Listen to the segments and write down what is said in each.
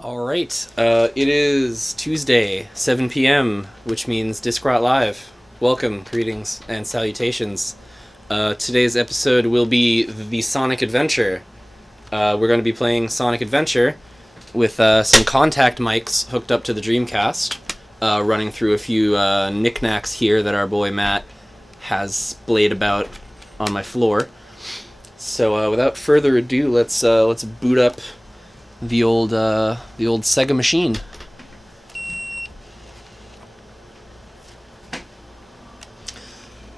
Alright, it is Tuesday, 7 p.m., which means Discrot Live. Welcome, greetings, and salutations. Today's episode will be the Sonic Adventure. We're going to be playing Sonic Adventure with some contact mics hooked up to the Dreamcast, running through a few knickknacks here that our boy Matt has splayed about on my floor. So without further ado, let's boot up the old Sega machine.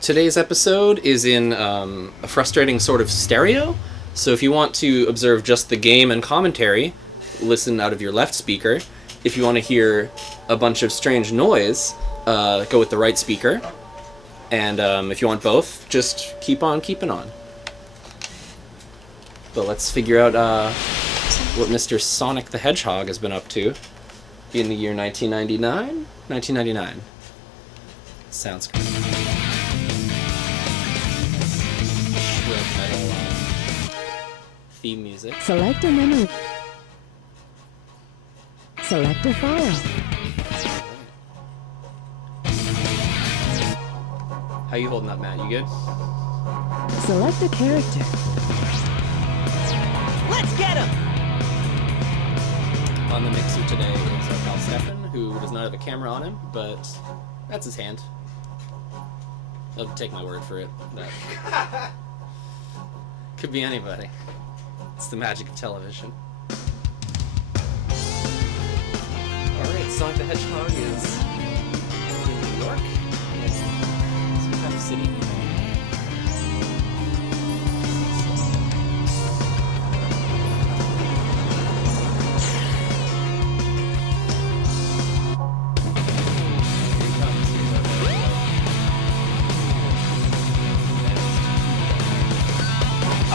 Today's episode is in a frustrating sort of stereo, so if you want to observe just the game and commentary, listen out of your left speaker. If you want to hear a bunch of strange noise, go with the right speaker. And if you want both, just keep on keeping on. But let's figure out what Mr. Sonic the Hedgehog has been up to in the year 1999? 1999. Sounds good. Shred metal theme music. Select a memory. Select a file. How you holding up, Matt? You good? Select a character. Let's get him! On the mixer today is our pal Stefan, who does not have a camera on him, but that's his hand. I'll take my word for it. That could be anybody. It's the magic of television. Alright, Sonic the Hedgehog is in New York. Some kind of city.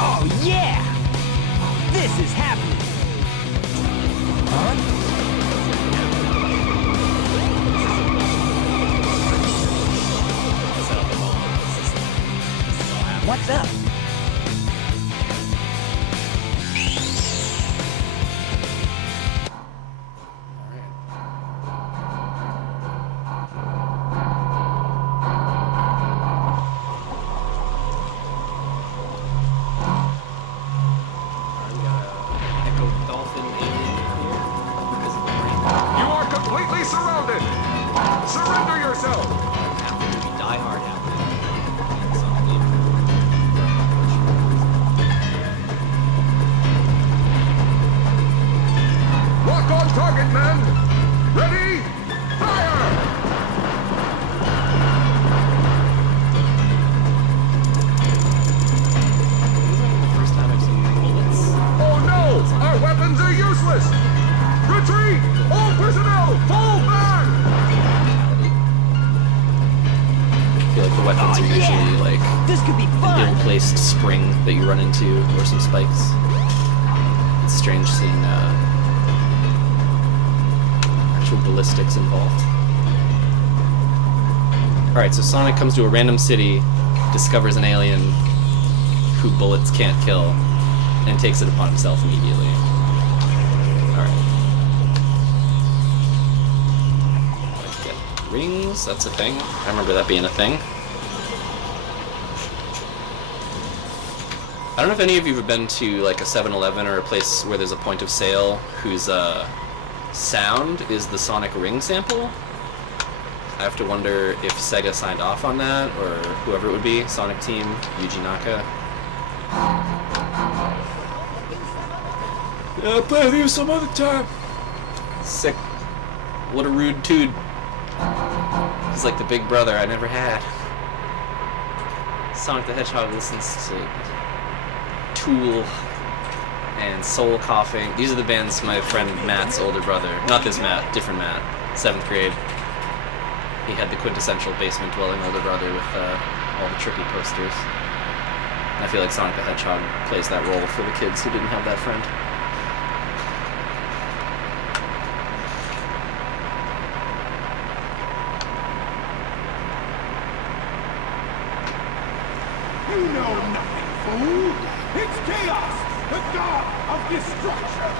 Oh yeah! This is happening! Huh? What's up? Spring that you run into, or some spikes. It's strange seeing actual ballistics involved. Alright, so Sonic comes to a random city, discovers an alien who bullets can't kill, and takes it upon himself immediately. Alright. Get rings, that's a thing. I remember that being a thing. I don't know if any of you have been to like a 7-Eleven or a place where there's a point of sale whose sound is the Sonic Ring sample. I have to wonder if Sega signed off on that, or whoever it would be, Sonic Team, Yuji Naka. Yeah, I'll play with you some other time. Sick. What a rude dude. He's like the big brother I never had. Sonic the Hedgehog listens to Tool and Soul Coughing. These are the bands my friend Matt's older brother, not this Matt, different Matt, 7th grade. He had the quintessential basement dwelling older brother with all the trippy posters. I feel like Sonic the Hedgehog plays that role for the kids who didn't have that friend. You know nothing, fool! It's Chaos, the god of destruction!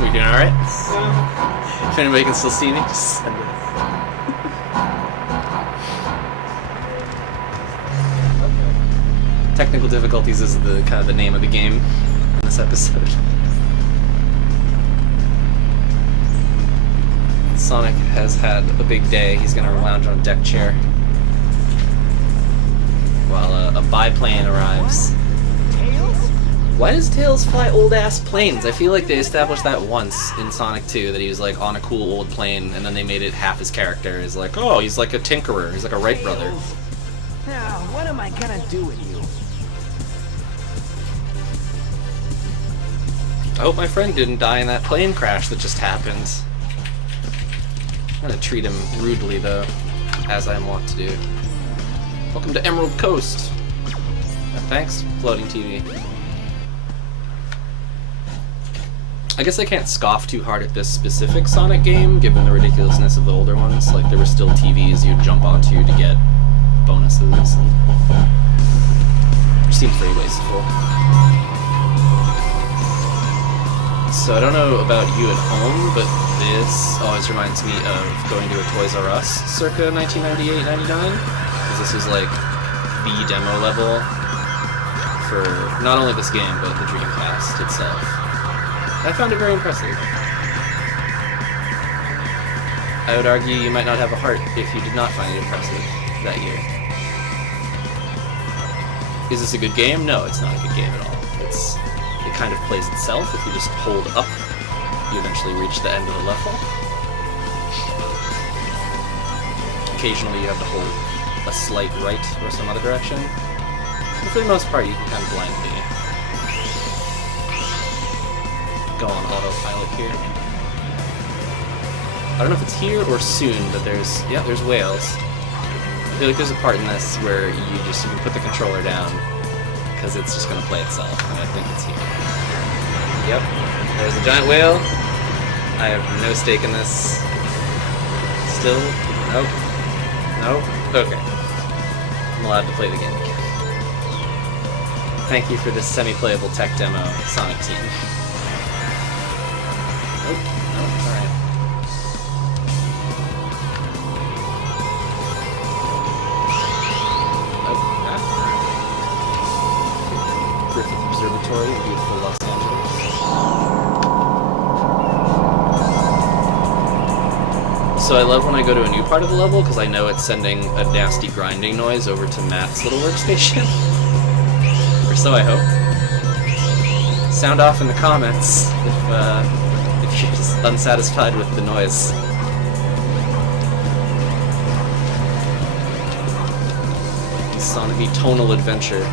We doing alright? If anybody can still see me, just send it. Technical difficulties is the kind of the name of the game in this episode. Sonic has had a big day. He's gonna lounge on a deck chair while a biplane arrives. Tails? Why does Tails fly old-ass planes? I feel like they established that once in Sonic 2, that he was like on a cool old plane, and then they made it half his character is like, oh, he's like a tinkerer, he's like a Wright brother. Tails. Now, what am I gonna do with you? I hope my friend didn't die in that plane crash that just happened. I'm gonna treat him rudely, though, as I am wont to do. Welcome to Emerald Coast. Thanks, floating TV. I guess I can't scoff too hard at this specific Sonic game, given the ridiculousness of the older ones. Like, there were still TVs you'd jump onto to get bonuses, which seems very wasteful. So I don't know about you at home, but this always reminds me of going to a Toys R Us circa 1998-99, because this was like the demo level for not only this game, but the Dreamcast itself. I found it very impressive. I would argue you might not have a heart if you did not find it impressive that year. Is this a good game? No, it's not a good game at all. It kind of plays itself. If you just hold up, you eventually reach the end of the level. Occasionally you have to hold a slight right or some other direction. But for the most part, you can kind of blindly go on autopilot here. I don't know if it's here or soon, but there's whales. I feel like there's a part in this where you can put the controller down, because it's just gonna play itself, and I think it's here. Yep, there's a giant whale. I have no stake in this. Still? Nope. Nope. Okay. I'm allowed to play the game again. Thank you for this semi-playable tech demo, Sonic Team. Nope. Nope. Alright. Nope. Griffith Observatory in beautiful Los Angeles. So I love when I go to a new part of the level, because I know it's sending a nasty grinding noise over to Matt's little workstation. Or so I hope. Sound off in the comments if you're just unsatisfied with the noise. Sonic the Tonal Adventure.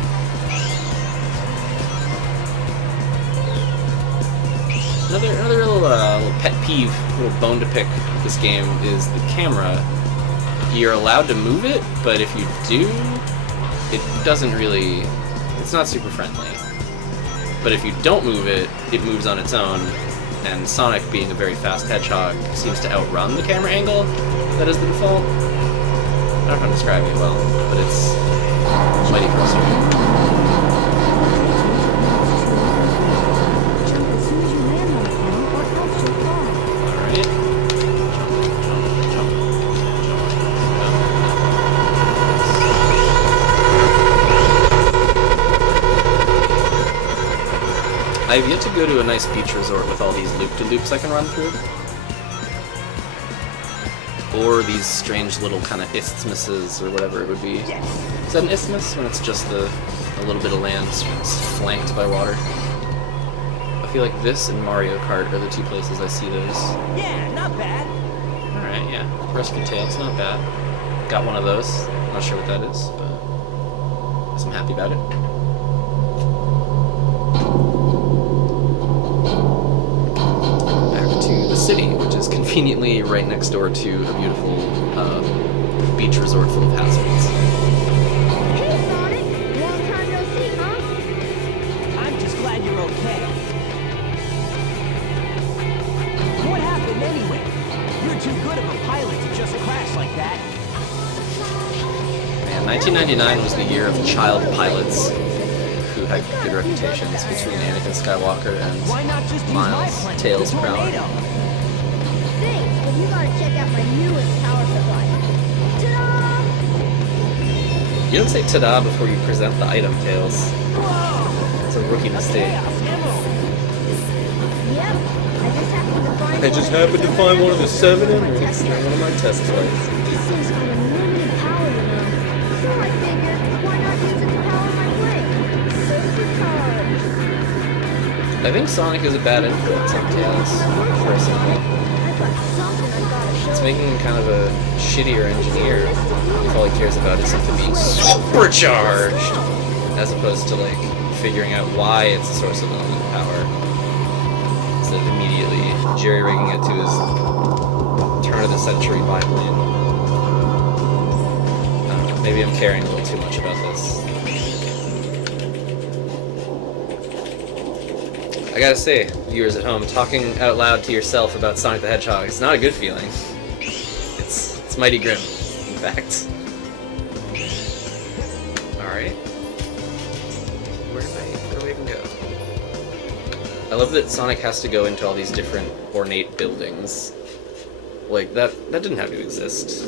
Another little pet peeve, little bone to pick with this game is the camera. You're allowed to move it, but if you do, it doesn't really... It's not super friendly. But if you don't move it, it moves on its own, and Sonic, being a very fast hedgehog, seems to outrun the camera angle that is the default. I don't know if I'm describing it well, but it's mighty frustrating. I've yet to go to a nice beach resort with all these loop-de-loops I can run through. Or these strange little kind of isthmuses, or whatever it would be. Is that an isthmus? When it's just a little bit of land flanked by water? I feel like this and Mario Kart are the two places I see those. Yeah, not bad. Alright, yeah. Rescue Tails, not bad. Got one of those. Not sure what that is, but I guess I'm happy about it. Back to City, which is conveniently right next door to a beautiful beach resort full of houseboats. Hey, Sonic! Long time no see, huh? I'm just glad you're okay. What happened anyway? You're too good of a pilot to just crash like that. Man, 1999 was the year of child pilots who had good reputations between Anakin Skywalker and Why not just use Miles my plane? Tails The Prower. tornado. Thanks, but you gotta check out my newest power supply. Ta-da! You don't say ta-da before you present the item, Tails. Whoa! It's a rookie mistake. Chaos Emerald. Yep, I just happened to find find one of the 7 emeralds emeralds during during one of my test flights. This thing's got unlimited power, you know. So I figured, why not use it to power my plane? Supercharged! I think Sonic is a bad influence on Tails, personally. I've got something I gotta show It's you. making him kind of a shittier engineer if all he cares about is something being supercharged, as opposed to, like, figuring out why it's a source of unlimited power. Instead of immediately jerry-rigging it to his turn-of-the-century biplane. I don't know, maybe I'm caring a little too much about this. I gotta say, viewers at home, talking out loud to yourself about Sonic the Hedgehog is not a good feeling. It's mighty grim, in fact. Alright. Where do I even go? I love that Sonic has to go into all these different ornate buildings. Like, that didn't have to exist.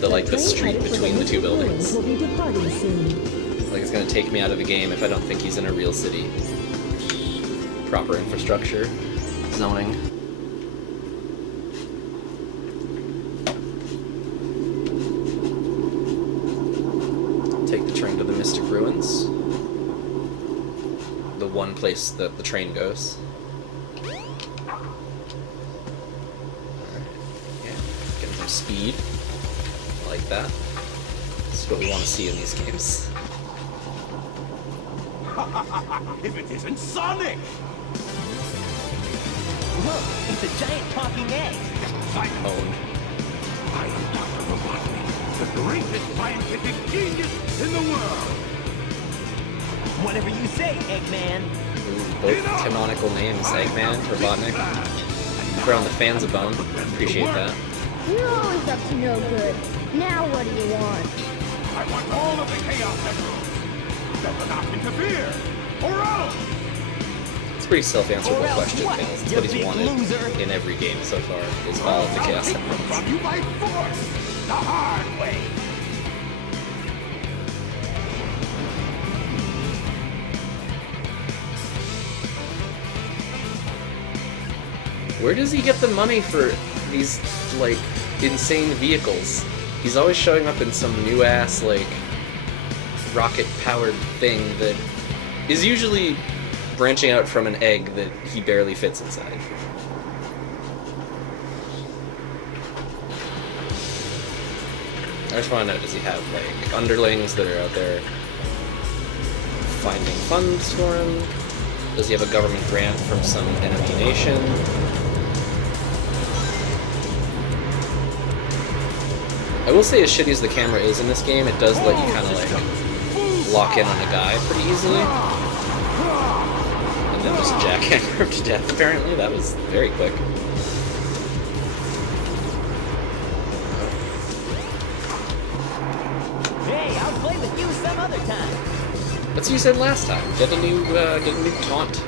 The street between the two buildings. Will be departing soon. Like, it's gonna take me out of the game if I don't think he's in a real city. Proper infrastructure, zoning. Take the train to the Mystic Ruins. The one place that the train goes. Alright. Yeah, getting some speed. I like that. This is what we want to see in these games. If it isn't Sonic! Look, it's a giant talking egg. Owned. I am Dr. Robotnik, the greatest scientific genius in the world! Whatever you say, Eggman. Ooh, both canonical names, Eggman, Robotnik. We're on the fans a bone. Appreciate that. You're always up to no good. Now what do you want? I want all of the Chaos Emeralds! Better not interfere, or else! It's a pretty self-answerable Or else question, what, Tails. It's you what he's big wanted loser? in every game so far, is all of the I'll Chaos take them Emeralds. from you by force! The hard way! Where does he get the money for these, like, insane vehicles? He's always showing up in some new-ass, like, rocket-powered thing that is usually branching out from an egg that he barely fits inside. I just want to know, does he have, like, underlings that are out there finding funds for him? Does he have a government grant from some enemy nation? I will say, as shitty as the camera is in this game, it does let you kind of, like, lock in on a guy pretty easily. And then just jackhammer him to death, apparently. That was very quick. Hey, I'll play with you some other time. That's what you said last time. Get a new taunt.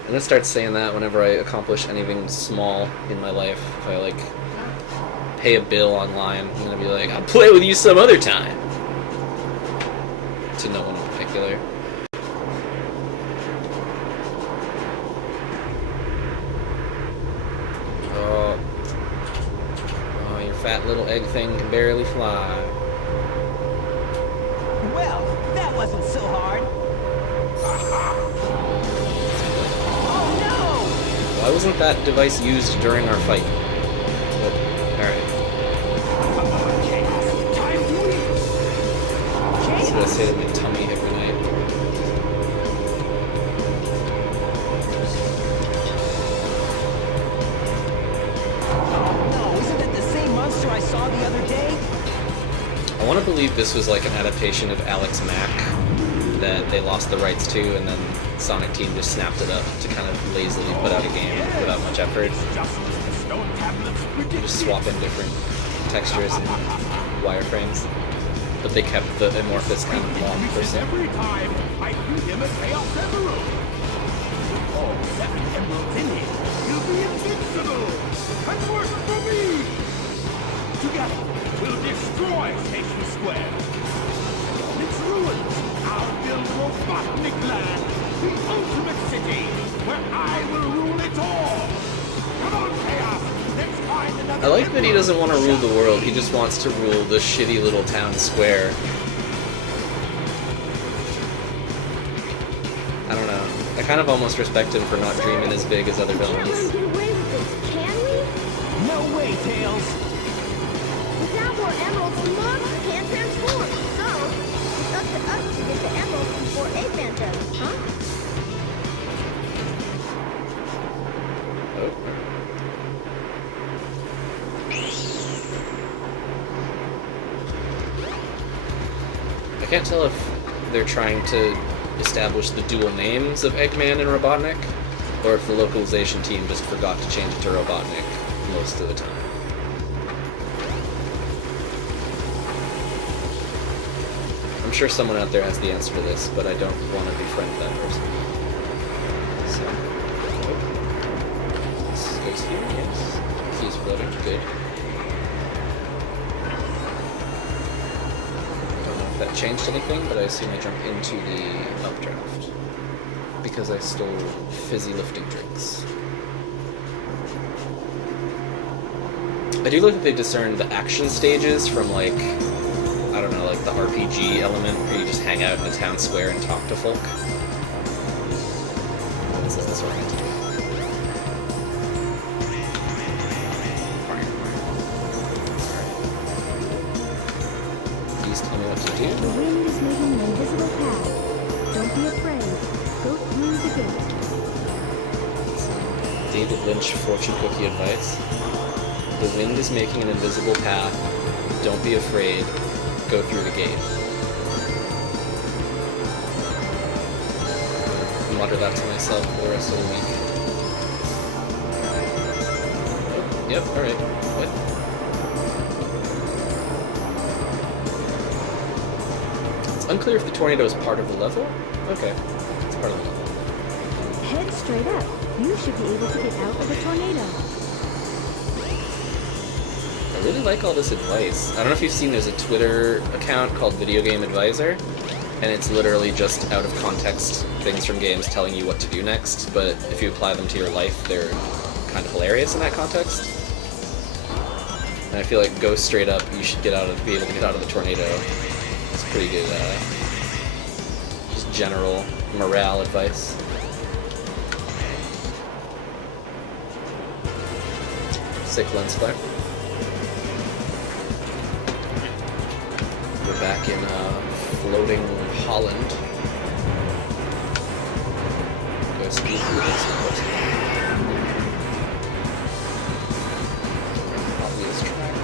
I'm gonna start saying that whenever I accomplish anything small in my life. If I, like, pay a bill online, I'm gonna be like, I'll play with you some other time. To no one in particular. Oh, your fat little egg thing can barely fly. Well, that wasn't so hard. Oh no! Why wasn't that device used during our fight? But, alright. Time to eat! That's what I say to my tummy every night. want to believe this was like an adaptation of Alex Mack that they lost the rights to, and then Sonic Team just snapped it up to kind of lazily put out a game without much effort. You just swap in different textures and wireframes, but they kept the amorphous kind of long person. Every time I beat him at Chaos Emerald. With all 7 emeralds in him, he'll be invincible and work for me. Together, we'll destroy Station Square. And on its ruins, I'll build Robotnik Land, the ultimate city, where I will rule it all. Come on, Chaos. Let's find another. I like that he doesn't want to rule the world, he just wants to rule the shitty little town square. I don't know. I kind of almost respect him for not dreaming as big as other We can't let villains. him get away with this, can we? No way, Tails! Without more emeralds, the monster can't transform. So, it's up to us to get the emeralds before Eggman does, huh? Oh. I can't tell if they're trying to establish the dual names of Eggman and Robotnik, or if the localization team just forgot to change it to Robotnik most of the time. I'm sure someone out there has the answer to this, but I don't want to befriend that person. So, this goes here, yes. Keys floating, good. Don't know if that changed anything, but I assume I jump into the updraft. Because I stole fizzy lifting drinks. I do like that they discern the action stages from, like, I don't know, like the RPG element where you just hang out in the town square and talk to folk. This is disoriented. Please tell me what to The do. wind is making an invisible path. Don't be afraid. Go through the gate. David Lynch fortune cookie advice. The wind is making an invisible path. Don't be afraid. Go through the gate. Mutter that to myself for the rest of the week. Oh, yep, alright. What? It's unclear if the tornado is part of the level? Okay. It's part of the level. Head straight up. You should be able to get out of the tornado. I really like all this advice. I don't know if you've seen, there's a Twitter account called Video Game Advisor, and it's literally just out of context things from games telling you what to do next, but if you apply them to your life, they're kind of hilarious in that context. And I feel like go straight up, you should be able to get out of the tornado. It's pretty good, just general morale advice. Sick lens flare. We're back in floating Holland. Go speed through this, of course. Obvious track.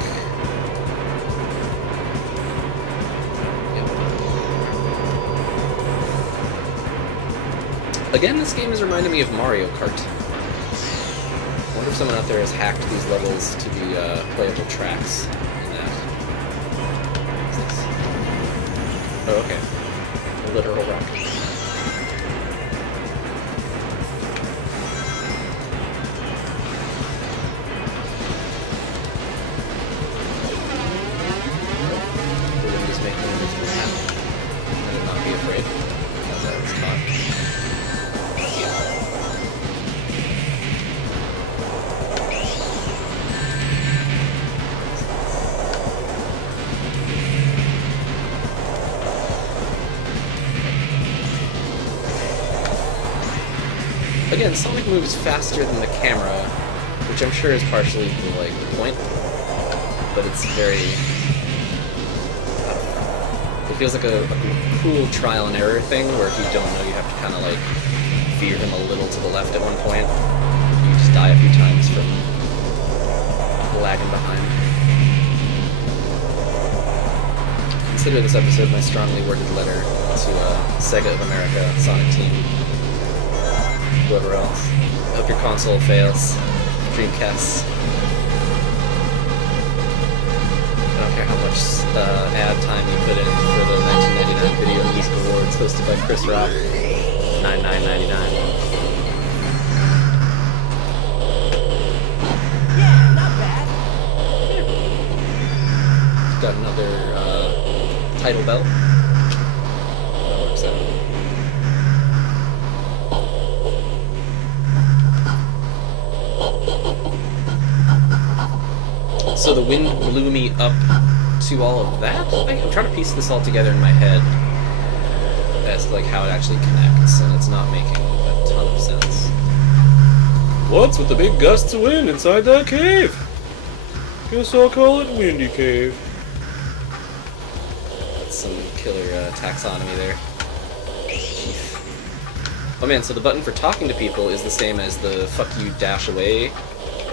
Yep. Again, this game is reminding me of Mario Kart. I wonder if someone out there has hacked these levels to be playable tracks. Oh, okay. A literal rocket. The wind is making a visible path. I will not be afraid, as I was taught. Again, Sonic moves faster than the camera, which I'm sure is partially the point, but it's very... It feels like a cool trial and error thing, where if you don't know, you have to kind of veer him a little to the left at one point. You just die a few times from lagging behind. Consider this episode my strongly worded letter to Sega of America, Sonic Team, whoever else. I hope your console fails. Dreamcast. I don't care how much ad time you put in for the 1999 Video Music Awards hosted by Chris Rock. $99.99. Yeah, not bad. Got another title belt. That works out. So the wind blew me up to all of that? I'm trying to piece this all together in my head as like how it actually connects, and it's not making a ton of sense. What's with the big gusts of wind inside that cave? Guess I'll call it Windy Cave. That's some killer taxonomy there. Oh man, so the button for talking to people is the same as the fuck you dash away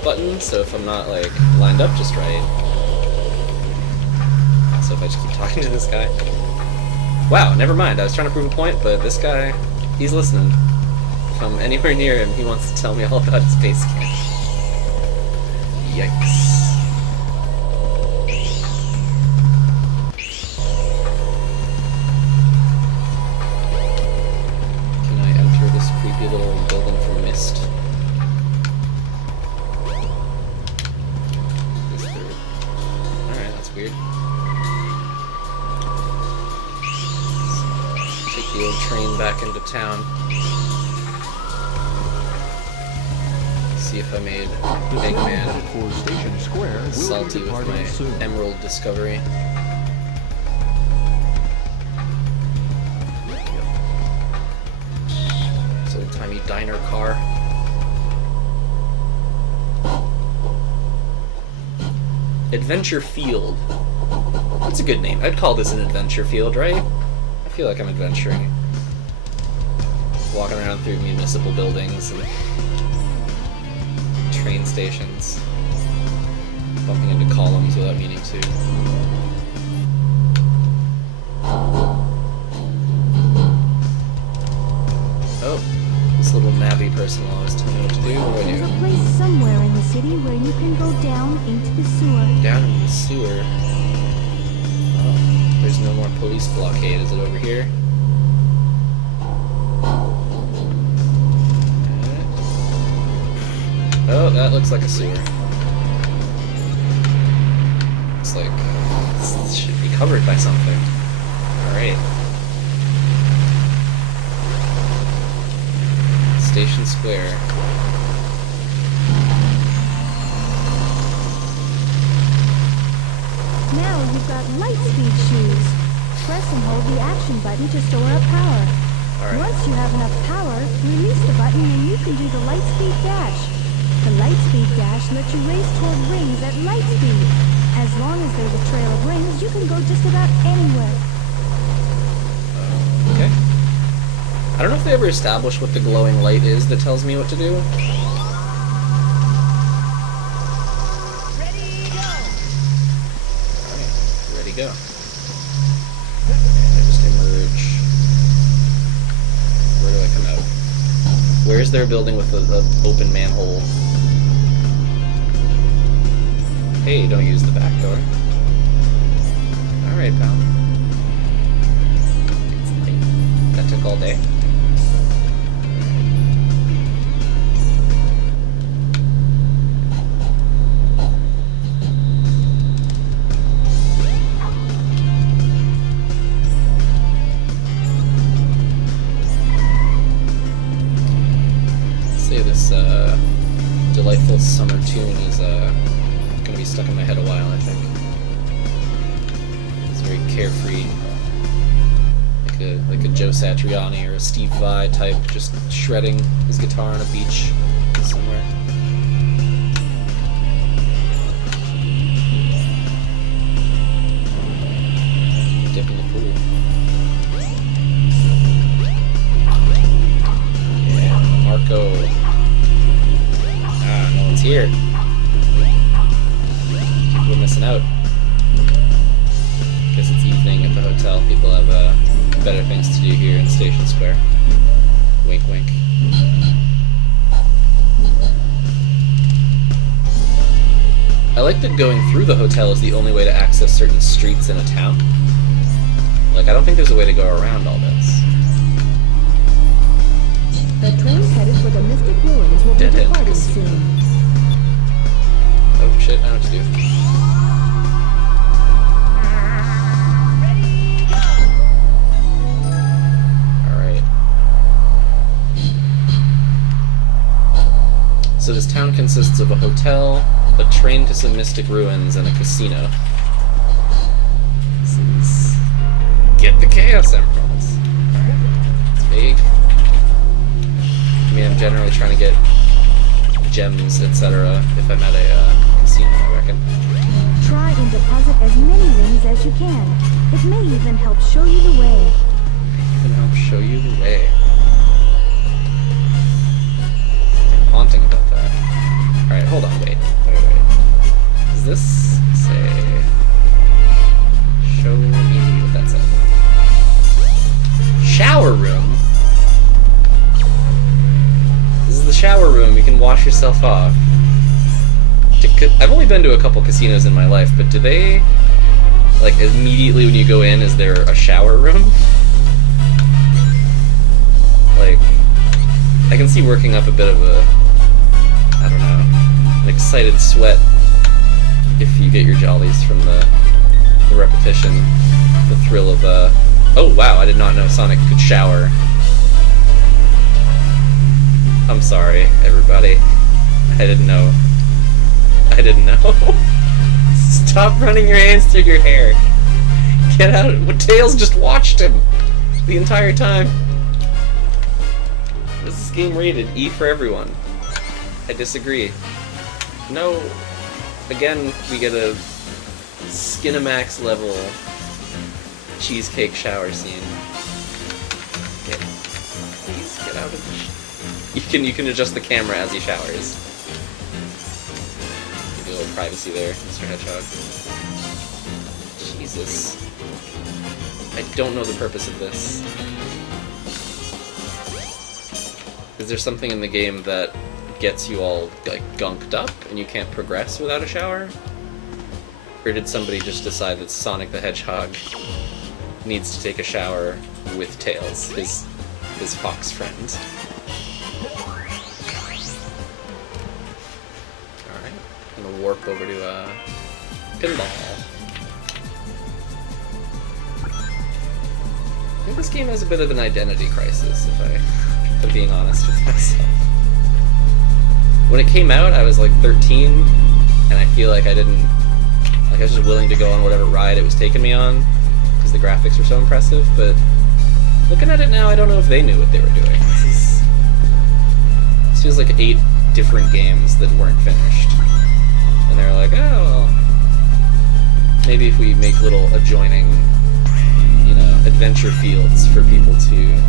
button, so if I'm not like lined up just right. So if I just keep talking to this guy. Wow, never mind, I was trying to prove a point, but this guy, he's listening. If I'm anywhere near him, he wants to tell me all about his base camp. Yikes. Can I enter this creepy little building from Mist? Alright, that's weird. Take the old train back into town. See if I made Big Man for Station Square will salty be with departing my soon. emerald discovery. This old-timey diner car. Adventure Field. That's a good name. I'd call this an adventure field, right? I feel like I'm adventuring. Walking around through municipal buildings and train stations. Bumping into columns without meaning to. Oh, this little navvy person will always tell me what to do. What do I There's a do? place somewhere in the city where you can go down into the sewer. Down in the sewer. Oh, there's no more police blockade. Is it over here? Oh, that looks like a sewer. Looks like this should be covered by something. Alright. Station Square. Now you've got light speed shoes. Press and hold the action button to store up power. Alright. Once you have enough power, release the button and you can do the light speed dash. The light speed dash lets you race toward rings at light speed. As long as there's a trail of rings, you can go just about anywhere. Okay. I don't know if they ever established what the glowing light is that tells me what to do. Alright, ready, go. And I just emerge. Where do I come out? Where is there a building with an open manhole? Hey, don't use the back door. Alright, pal. That took all day. Say this delightful summer tune is gonna be stuck in my head a while, I think. It's very carefree. Like a Joe Satriani or a Steve Vai type, just shredding his guitar on a beach somewhere. Dip in the pool. Yeah, Marco. Ah, no one's here. We're missing out. Guess it's evening at the swear. Wink, wink. I like that going through the hotel is the only way to access certain streets in a town. Like, I don't think there's a way to go around all this. The train headed for the Mystic Ruins will be Dead end departing casino. soon. Oh shit, I know what to do. Alright. So this town consists of a hotel, a train to some mystic ruins, and a casino. This is... Get the Chaos Emeralds! It's big. I mean, I'm generally trying to get gems, etc. if I'm at a casino, I reckon. Try and deposit as many rings as you can. It may even help show you the way. Even help show you the way. Haunting about that. Alright, hold on, wait. Does this say... Show me what that says. Shower room? This is the shower room, you can wash yourself off. I've only been to a couple casinos in my life, but do they... Like, immediately when you go in, is there a shower room? Like, I can see working up a bit of a... I don't know... an excited sweat if you get your jollies from the repetition, the thrill of, oh wow, I did not know Sonic could shower. I'm sorry, everybody. I didn't know. I didn't know. Stop running your hands through your hair. Get out. Tails just watched him the entire time. This is game rated E for everyone. I disagree. No. Again, we get a Skinamax level cheesecake shower scene. Please get out of the You can adjust the camera as he showers. Give you a little privacy there, Mr. Hedgehog. Jesus. I don't know the purpose of this. Is there something in the game that gets you all, like, gunked up and you can't progress without a shower? Or did somebody just decide that Sonic the Hedgehog needs to take a shower with Tails, his fox friend? Alright, I'm gonna warp over to, Pinball. I think this game has a bit of an identity crisis, if I'm being honest with myself. When it came out, I was like 13, and I feel like I was just willing to go on whatever ride it was taking me on, because the graphics were so impressive, but looking at it now, I don't know if they knew what they were doing. This feels like 8 different games that weren't finished. And they're like, oh, well, maybe if we make little adjoining, you know, adventure fields for people to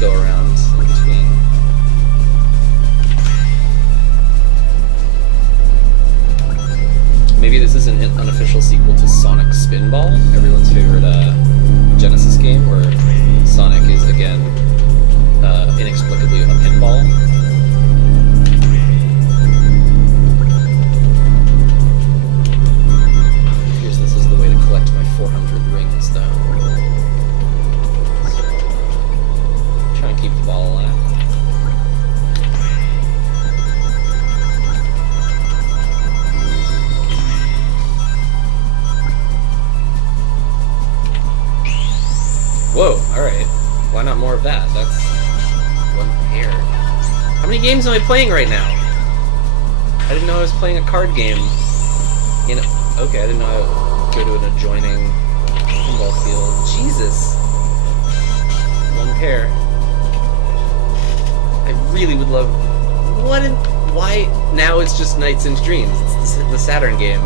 go around in between. Maybe this is an unofficial sequel to Sonic Spinball, everyone's favorite Genesis game, where Sonic is again inexplicably a pinball. Here's this is the way to collect my 400 rings, though. So, try and keep the ball alive. Whoa, alright. Why not more of that? That's one pair. How many games am I playing right now? I didn't know I was playing a card game. You know, okay, I didn't know I would go to an adjoining pinball field. Jesus. One pair. I really would love... Why? Now it's just Nights and Dreams. It's the Saturn game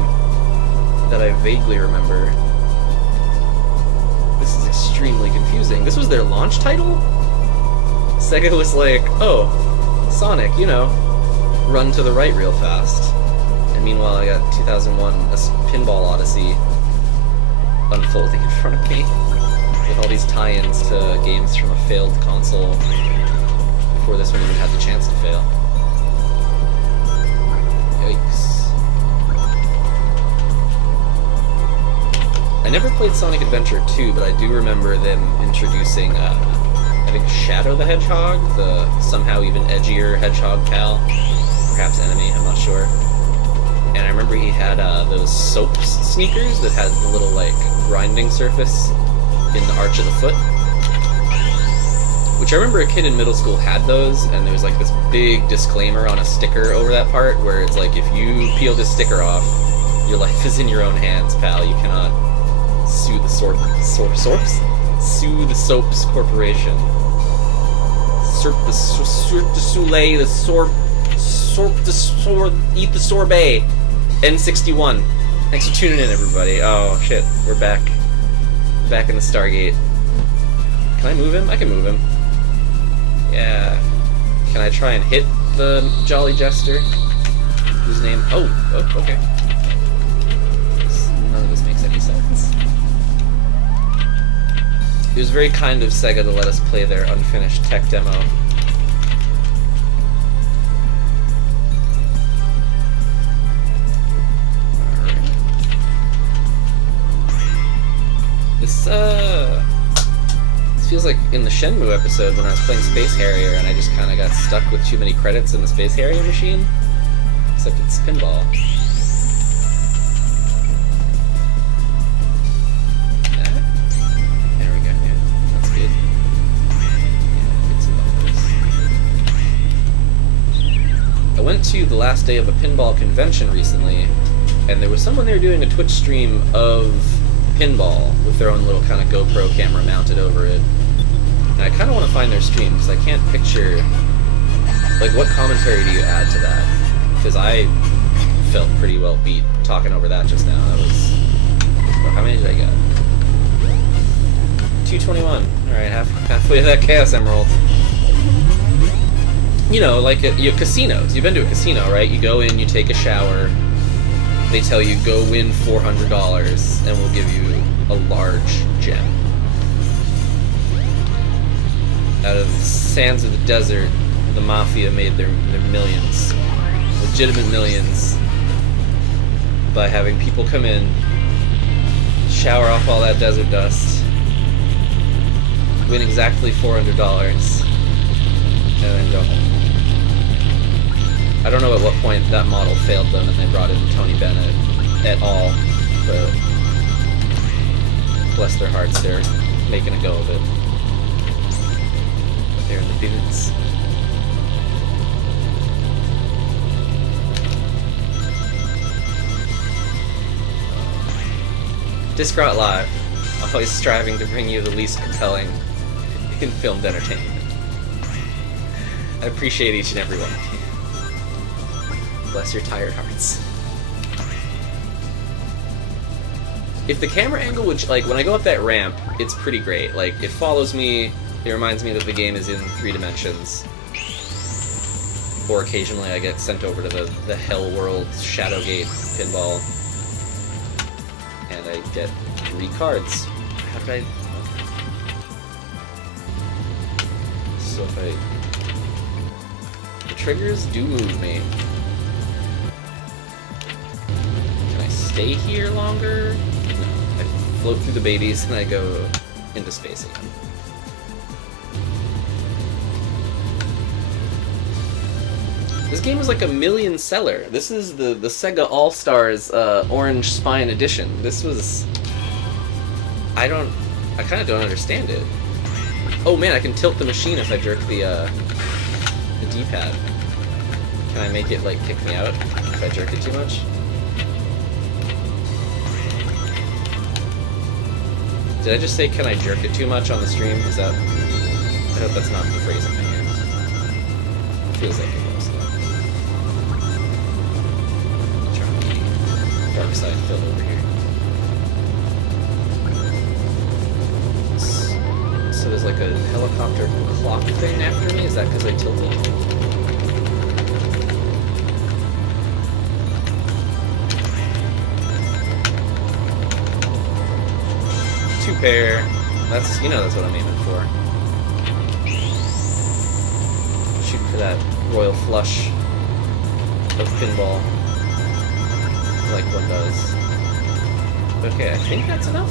that I vaguely remember. This is extremely confusing. This was their launch title? Sega was like, oh, Sonic, you know, run to the right real fast. And meanwhile, I got 2001, a Pinball Odyssey unfolding in front of me. with all these tie-ins to games from a failed console before this one even had the chance to fail. Yikes. I never played Sonic Adventure 2, but I do remember them introducing, I think, Shadow the Hedgehog, the somehow even edgier Hedgehog pal. Perhaps enemy, I'm not sure. And I remember he had those soaps sneakers that had the little, like, grinding surface in the arch of the foot. Which I remember a kid in middle school had those, and there was, like, this big disclaimer on a sticker over that part, where it's like, if you peel this sticker off, your life is in your own hands, pal. You cannot sue the Sue the Soaps Corporation. Cirque du Soleil, the eat the sorbet. N61. Thanks for tuning in, everybody. Oh shit, we're back. Back in the Stargate. Can I move him? I can move him. Yeah. Can I try and hit the Jolly Jester? Whose name? Oh, okay. None of this makes any sense. It was very kind of Sega to let us play their unfinished tech demo. Alright. This feels like in the Shenmue episode when I was playing Space Harrier and I just kind of got stuck with too many credits in the Space Harrier machine. Except it's pinball. I went to the last day of a pinball convention recently, and there was someone there doing a Twitch stream of pinball with their own little kind of GoPro camera mounted over it. And I kind of want to find their stream, because I can't picture, like, what commentary do you add to that? Because I felt pretty well beat talking over that just now. That was... Oh, how many did I get? 221. Alright, halfway to that Chaos Emerald. You know, like at casinos. You've been to a casino, right? You go in, you take a shower, they tell you go win $400, and we'll give you a large gem. Out of the sands of the desert, the Mafia made their millions. Legitimate millions. By having people come in, shower off all that desert dust, win exactly $400, and then go home. I don't know at what point that model failed them and they brought in Tony Bennett at all, but bless their hearts, they're making a go of it. They're in the dudes. Discrot Live, always striving to bring you the least compelling in filmed entertainment. I appreciate each and every one of you. Bless your tired hearts. If the camera angle would, like, when I go up that ramp, it's pretty great. Like, it follows me, it reminds me that the game is in 3 dimensions. Or occasionally I get sent over to the Hell World Shadowgate pinball. And I get 3 cards. How did I... So if I... The triggers do move me. Stay here longer? No. I float through the babies and I go into space again. This game was like $1 million seller. This is the Sega All-Stars Orange Spine Edition. This was... I kind of don't understand it. Oh man, I can tilt the machine if I jerk the D-pad. Can I make it, like, kick me out if I jerk it too much? Did I just say, can I jerk it too much on the stream? Is that... I hope that's not the phrasing I used. Feels like it was, though. Trying to be dark side Phil over here. So there's like a helicopter clock thing after me? Is that because I tilted? 2 pair. That's, you know, that's what I'm aiming for. Shoot for that royal flush of pinball, like one does. Okay, I think that's enough.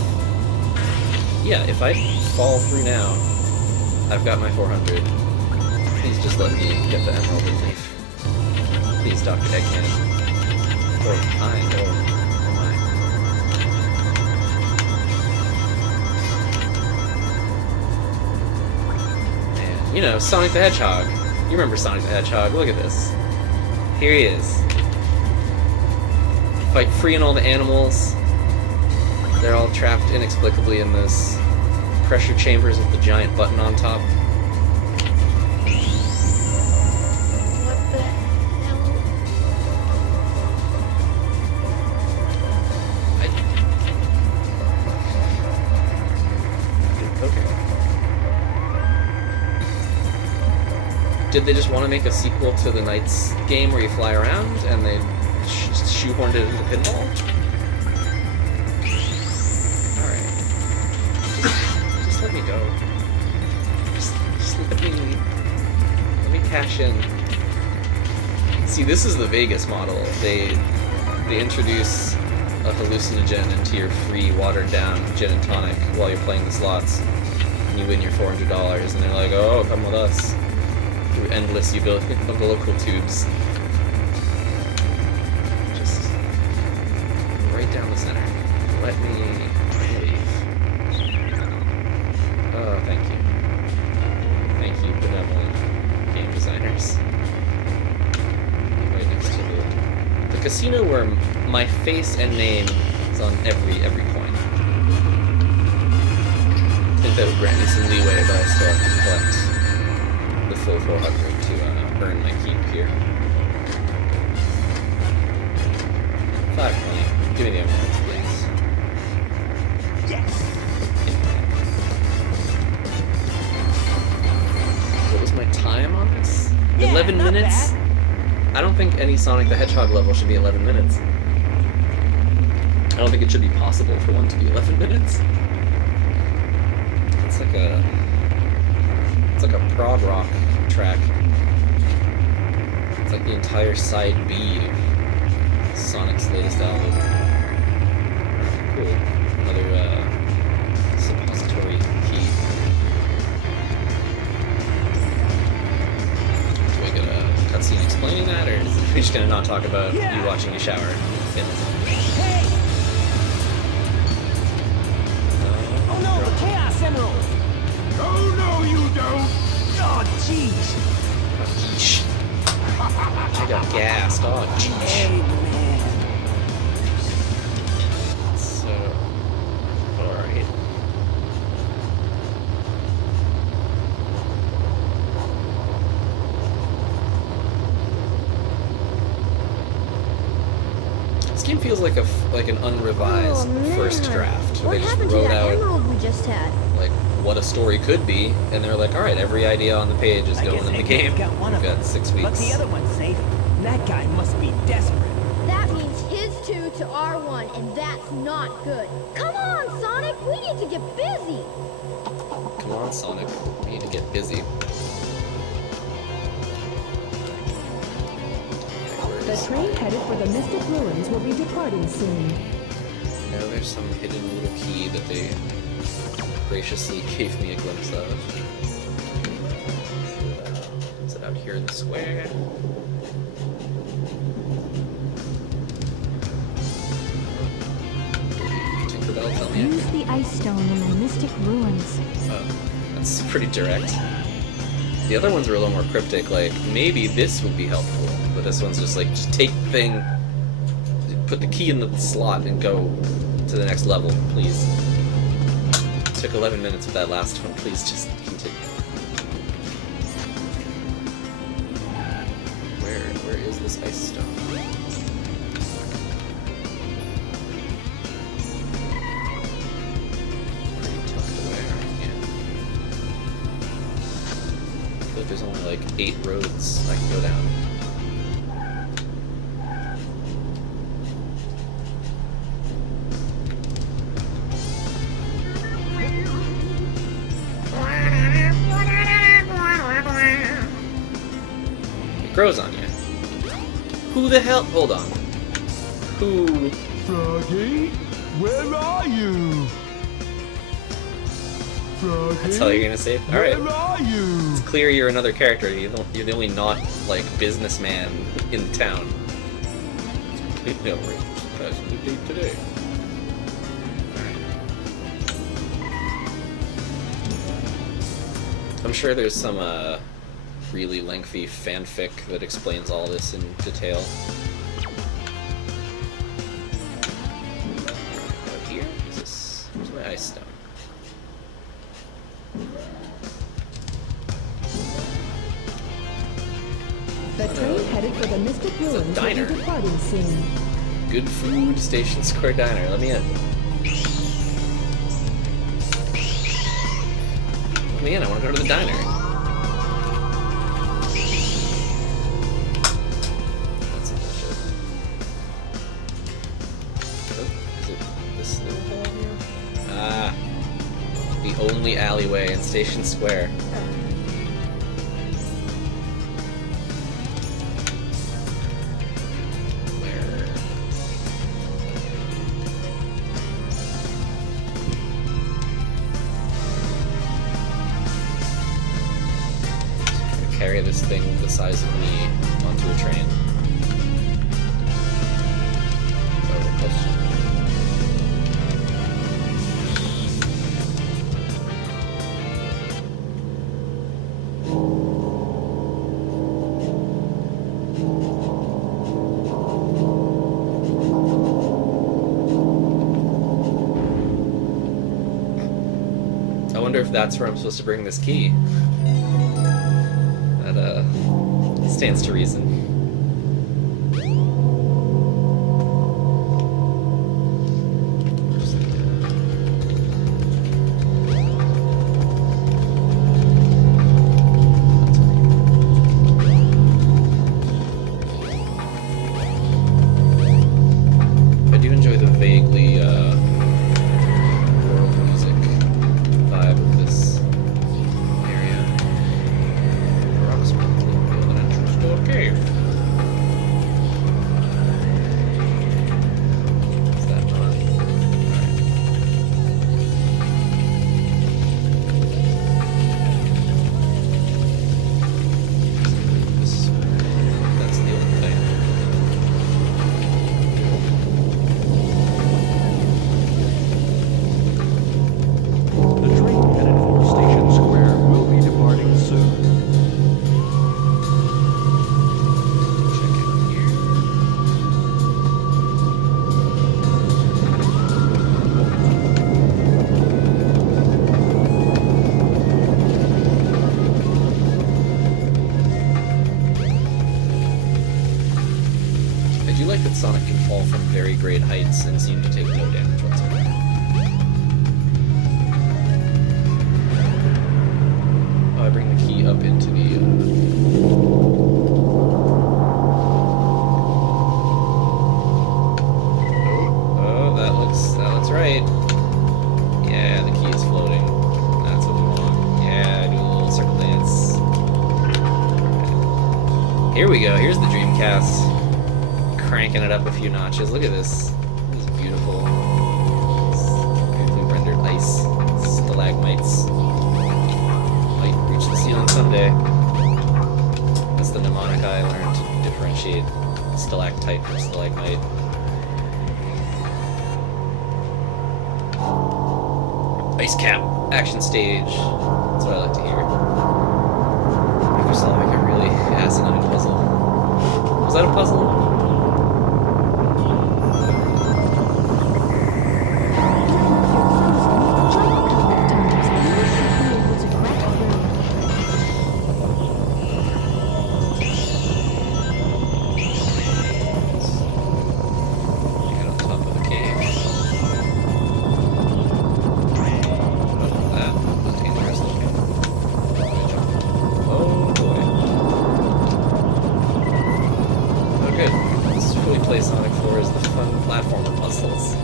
Yeah, if I fall through now, I've got my 400. Please just let me get the emerald and leave. Please, Dr. Eggman. Or I, or my. And, you know, Sonic the Hedgehog. You remember Sonic the Hedgehog, look at this. Here he is. Fight freeing all the animals. They're all trapped inexplicably in this pressure chambers with the giant button on top. What the hell? Okay. Did they just want to make a sequel to the Knights game where you fly around and they shoehorned it into pinball? Alright. Just let me go. Just let me cash in. See, this is the Vegas model. They introduce a hallucinogen into your free watered down gin and tonic while you're playing the slots. And you win your $400 and they're like, oh, come with us. Through endless umbilical tubes. Just right down the center. Let me leave. Oh, thank you. Thank you, benevolent game designers. Right next to the casino where my face and name is on every coin. I think that would grant me some leeway, but I still have to collect the full 400 to earn my keep here. 520. Give me the emeralds, please. Yes! What was my time on this? Yeah, 11 not minutes? bad. I don't think any Sonic the Hedgehog level should be 11 minutes. I don't think it should be possible for one to be 11 minutes. It's like a prog rock track. It's like the entire side B of Sonic's latest album. Cool. Another suppository key. Do I get a cutscene explaining that, or is it just gonna not talk about you watching you shower? Hey! Oh no, the Chaos Emerald! Oh, no, you don't! Oh, jeez! Yeesh. I got gassed. Oh, jeez. Hey, man. So, alright. This game feels like an unrevised first draft. What They just happened to wrote that out emerald we just had? like what a story could be, and they're like, all right, every idea on the page is I going guess in the Eggman's game. got one We've of got them. 6 weeks. But the other one's safe. That guy must be desperate. That means his 2 to our 1, and that's not good. Come on, Sonic, we need to get busy. Come on, Sonic. We need to get busy. The train headed for the Mystic Ruins will be departing soon. Now there's some hidden little key that they graciously gave me a glimpse of. Is it out here in the square? Tinkerbell, tell me. Use the ice stone in the Mystic Ruins. Oh, that's pretty direct. The other ones were a little more cryptic, like, maybe this would be helpful. But this one's just like, just take the thing, put the key in the slot, and go to the next level, please. Took 11 minutes with that last one, please just continue. Where is this ice stone? Pretty tucked away, yeah. I feel like there's only like 8 roads I can go down. Who the hell? Hold on. Who? Froggy, where are you? Froggy, That's all you're gonna say? Alright. where are you? It's clear you're another character. You're the only not, like, businessman in town. It's completely outrageous. That's the date today. I'm sure there's some really lengthy fanfic that explains all this in detail. Out here? Is this? Where's my ice stone? The train headed for the Mystic Ruins will diner. be departing soon. Good food, Station Square Diner. Let me in. Let me in. I want to go to the diner. That's some bullshit. Oh, is it this little hole here? Ah. The only alleyway in Station Square. Where? Carry this thing the size of me onto a train. Oh, question. I wonder if that's where I'm supposed to bring this key. That stands to reason. I do enjoy the vaguely world music vibe of this area. Rocks build an entrance to a cave. Is that not? Alright. That's the old thing. The train headed for Station Square will be departing soon. Check it here. I do like that Sonic can fall from very great heights and seem to take no damage whatsoever. Oh, I bring the key up into the. Oh, that looks right. Yeah, the key is floating. That's what we want. Yeah, do a little circle dance. Alright. Here we go. Here's the Dreamcast. Cranking it up a few notches. Look at this. This is beautiful. Beautifully rendered ice stalagmites. Might reach the ceiling someday. That's the mnemonic I learned to differentiate stalactite from stalagmite. Ice cap. Action stage. That's what I like to hear. Make yourself like a really asinine puzzle. Was that a puzzle? Jump a couple of times and you should be able to crack through. Get on top of the cave. Oh, that was dangerous looking. Good jump. Oh boy. Oh good. This is really play Sonic 4 as the fun platformer puzzles.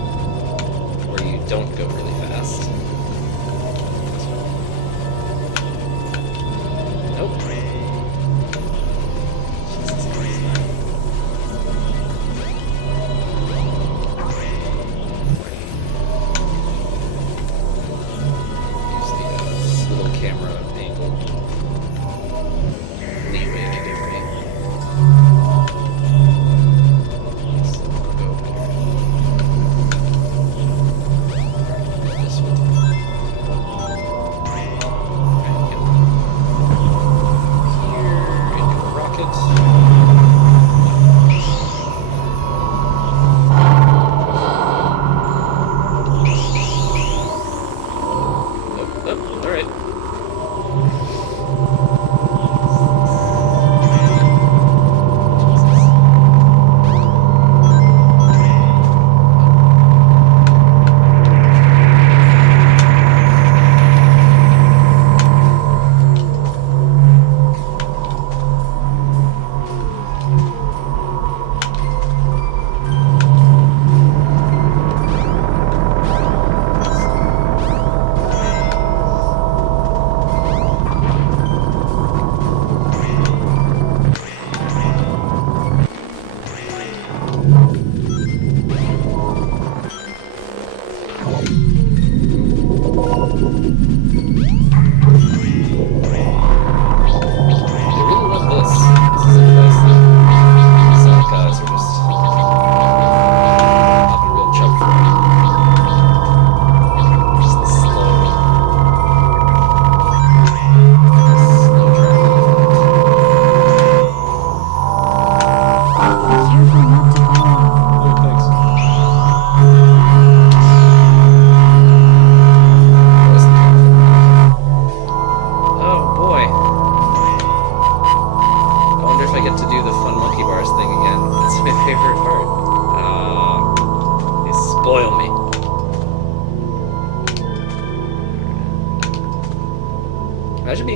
Where you don't go really fast. Nope. Jesus Christ.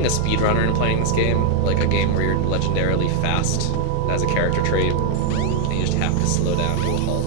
a speedrunner and playing this game, like a game where you're legendarily fast as a character trait, and you just have to slow down to a halt.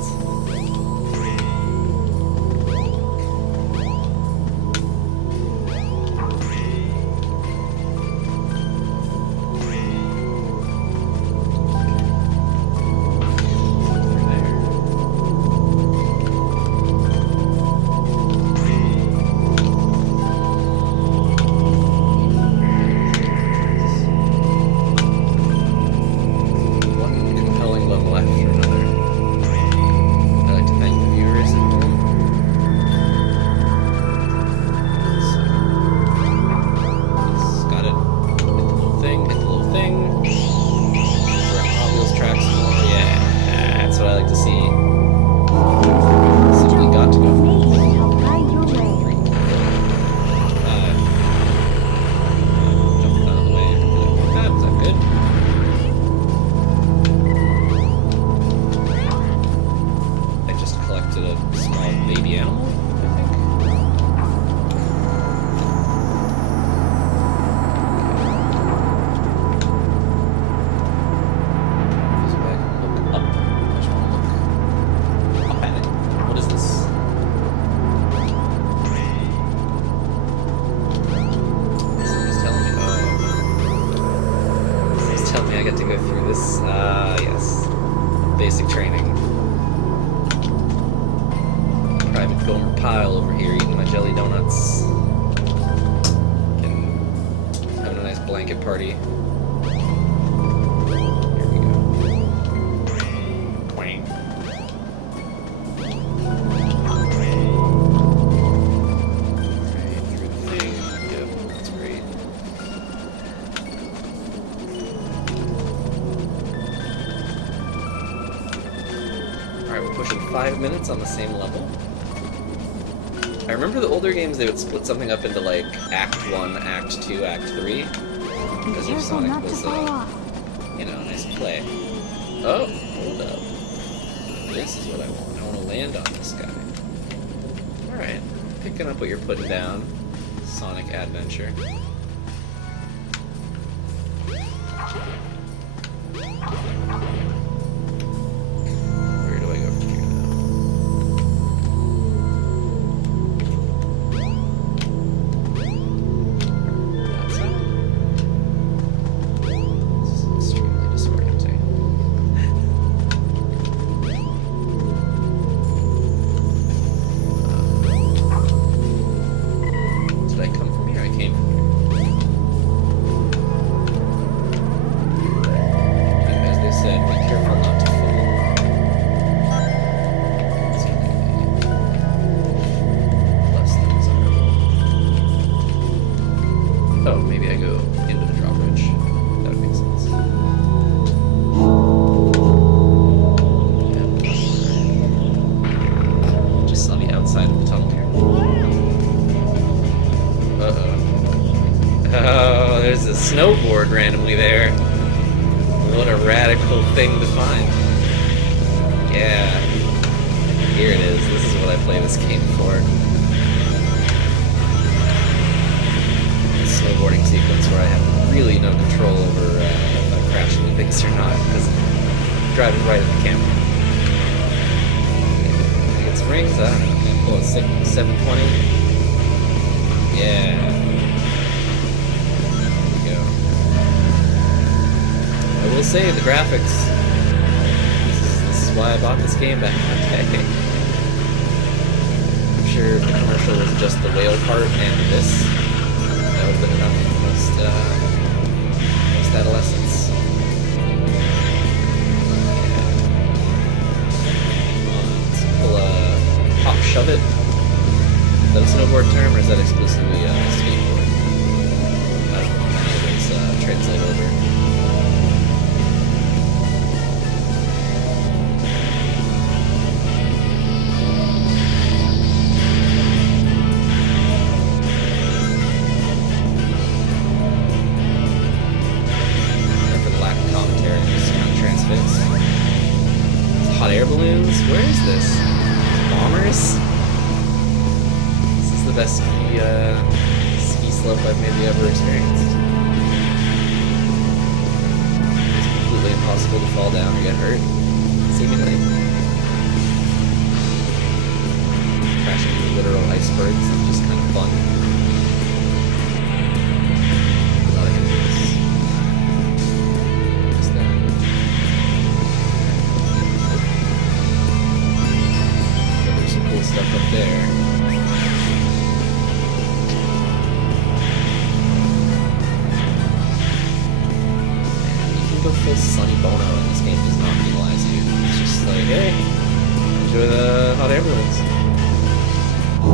On the same level. I remember the older games, they would split something up into like Act 1, Act 2, Act 3. Because if Sonic was, you know, nice play. Oh, hold up. This is what I want. I want to land on this guy. Alright, picking up what you're putting down. Sonic Adventure. Snowboard randomly there. What a radical thing to find. Yeah. Here it is. This is what I play this game for. The snowboarding sequence where I have really no control over if I'm crashing into things or not, because I'm driving right at the camera. I think it's rings. I don't know. Can I pull a 720? Yeah. I will say the graphics. This is why I bought this game back in the day. I'm sure if the commercial was just the whale part and this, that would have been enough for most adolescents. Let's pull a pop shove it. Is that a snowboard term, or is that exclusively skateboard? I don't know if any of those translate over. Hot air balloons? Where is this? Bombers? This is the best ski slope I've maybe ever experienced. absolutely impossible to fall down or get hurt, seemingly. Crashing into literal icebergs is just kind of fun. A lot of enemies. Just that. But there's some cool stuff up there. Go full Sonny Bono and this game does not penalize you. It's just like, hey, enjoy the hot air balloons.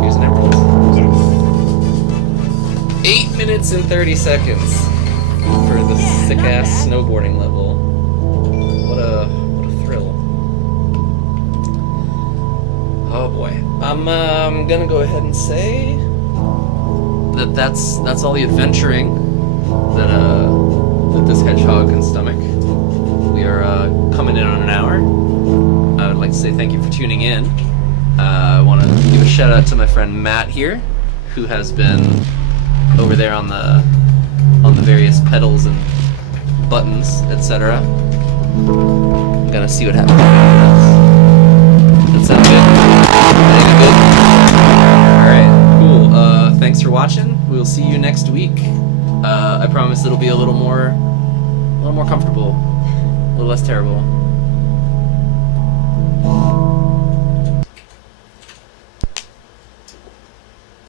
Here's an emerald. 8 minutes and 30 seconds for the sick ass snowboarding level. What a thrill. Oh boy. I'm gonna go ahead and say that's all the adventuring that this hedgehog can stomach. We are coming in on an hour. I would like to say thank you for tuning in. I want to give a shout out to my friend Matt here, who has been over there on the various pedals and buttons, etc. I'm gonna see what happens. That sounds good. Alright, cool. Thanks for watching. We'll see you next week. I promise it'll be a little more comfortable, a little less terrible.